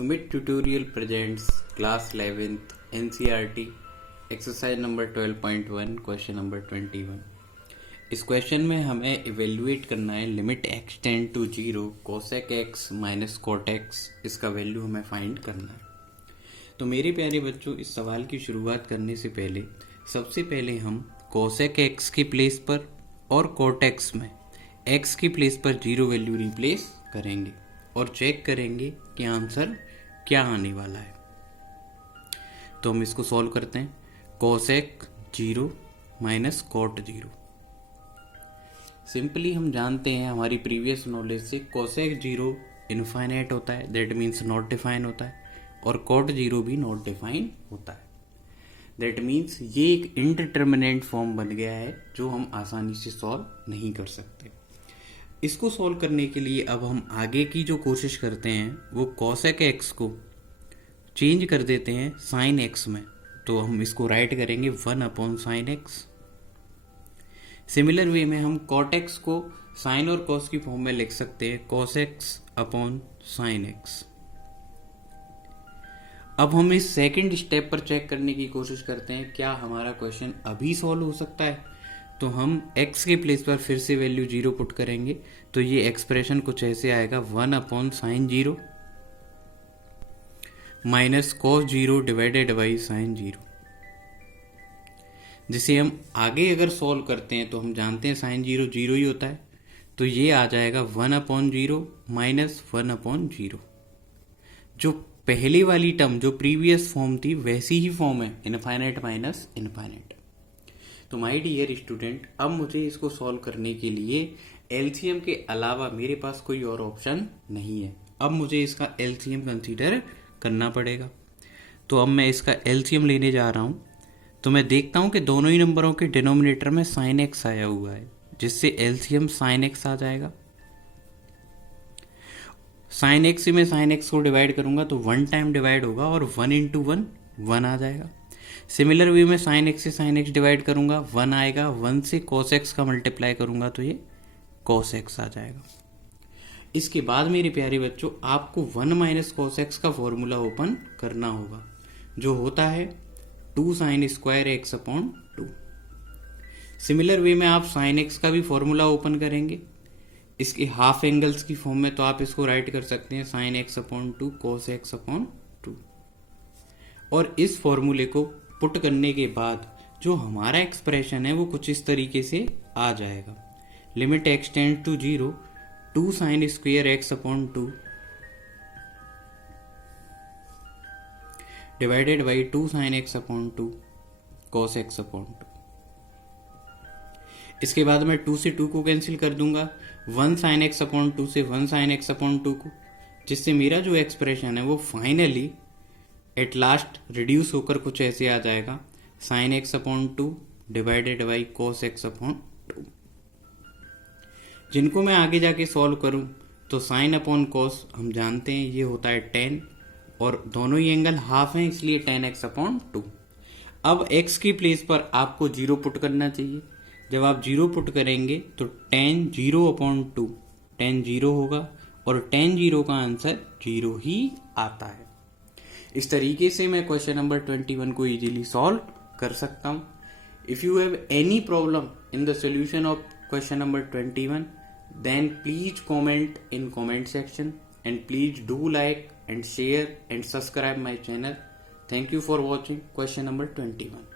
Sumit Tutorial presents class 11th NCERT exercise number 12.1 question number 21। इस क्वेश्चन में हमें इवेल्युएट करना है limit x tend to 0 cosec x minus cot x, इसका वैल्यू हमें फाइंड करना है। तो मेरे प्यारे बच्चों, इस सवाल की शुरुआत करने से पहले सबसे पहले हम कोसेक x की प्लेस पर और कोट x में x की प्लेस पर 0 वैल्यू रिप्लेस करेंगे और चेक करेंगे कि आंसर क्या आने वाला है। तो हम इसको सॉल्व करते हैं। Cosec 0 minus cot 0। सिंपली हम जानते हैं हमारी प्रीवियस नॉलेज से कोसेक 0 इनफाइनाइट होता है, दैट मीन्स नॉट डिफाइन होता है, और कोट 0 भी नॉट डिफाइन होता है। दैट मीन्स ये एक इनडिटर्मिनेट फॉर्म बन गया है जो हम आसानी से सॉल्व नहीं कर सकते। इसको सॉल्व करने के लिए अब हम आगे की जो कोशिश करते हैं वो कोसेक x को चेंज कर देते हैं साइन x में। तो हम इसको राइट करेंगे 1/sin x। सिमिलर वे में हम कोट x को साइन और कॉस की फॉर्म में लिख सकते हैं cos x/sin x। अब हम इस सेकंड स्टेप पर चेक करने की कोशिश करते हैं क्या हमारा क्वेश्चन अभी सॉल्व हो सकता है। तो हम x के प्लेस पर फिर से वैल्यू 0 पुट करेंगे तो ये एक्सप्रेशन कुछ ऐसे आएगा 1/sin 0 minus cos 0 divided by sin 0, जिसे हम आगे अगर सॉल्व करते हैं तो हम जानते हैं sin 0 0 ही होता है, तो ये आ जाएगा 1/0 माइनस 1/0। जो पहली वाली टर्म जो प्रीवियस फॉर्म थी वैसी ही फॉर्म है, इनफाइनाइट माइनस इनफाइनाइट। तो माय डियर स्टूडेंट, अब मुझे इसको सॉल्व करने के लिए एलसीएम के अलावा मेरे पास कोई और ऑप्शन नहीं है। अब मुझे इसका एलसीएम कंसीडर करना पड़ेगा। तो अब मैं इसका एलसीएम लेने जा रहा हूँ। तो मैं देखता हूँ कि दोनों ही नंबरों के डिनोमिनेटर में साइन एक्स आया हुआ है, जिससे एलसीएम साइन एक्स आ जाएगा। साइन एक्स से मैं साइन एक्स को डिवाइड करूंगा तो 1 टाइम डिवाइड होगा और 1 इंटू 1 1 आ जाएगा। सिमिलर वे में साइन एक्स से साइन एक्स डिवाइड करूंगा 1 आएगा, 1 से कॉस एक्स का मल्टीप्लाई करूंगा तो ये कॉस एक्स आ जाएगा। इसके बाद मेरे प्यारे बच्चों, आपको 1 माइनस कॉस एक्स का फॉर्मूला ओपन करना होगा जो होता है 2 sine square x upon 2। Similar way में आप साइन एक्स का भी फॉर्मूला ओपन करेंगे इसके हाफ एंगल्स की फॉर्म में, तो आप इसको राइट कर सकते हैं sign x upon 2 cos x upon 2। और इस फॉर्मूले को पुट करने के बाद जो हमारा एक्सप्रेशन है वो कुछ इस तरीके से आ जाएगा। Limit x tend to 0 2 sine square x upon 2 divided by 2 sine x upon 2 cos x upon 2। इसके बाद मैं 2 से 2 को कैंसिल कर दूंगा, 1 साइन एक्स अपॉन 2 से 1 साइन एक्स अपॉन 2 को, जिससे मेरा जो एक्सप्रेशन है वो फाइनली एट लास्ट रिड्यूस होकर कुछ ऐसे आ जाएगा sign x upon 2 divided by cos x upon 2। जिनको मैं आगे जाके सॉल्व करूं तो साइन अपॉन कॉस हम जानते हैं ये होता है 10 और दोनों ही एंगल हाफ हैं, इसलिए 10x अपॉन 2। अब x की प्लेस पर आपको 0 पुट करना चाहिए। जब आप 0 पुट करेंगे तो tan 0 अपॉन 2 tan 0 होगा और tan 0 का आंसर 0 ही आता है। इस तरीके से मैं क्वेश्चन नंबर 21 को इजीली सॉल्व कर सकता हूँ। If you have any problem in the solution of question number 21, then please comment in comment section and please do like and share and subscribe my channel. Thank you for watching question number 21.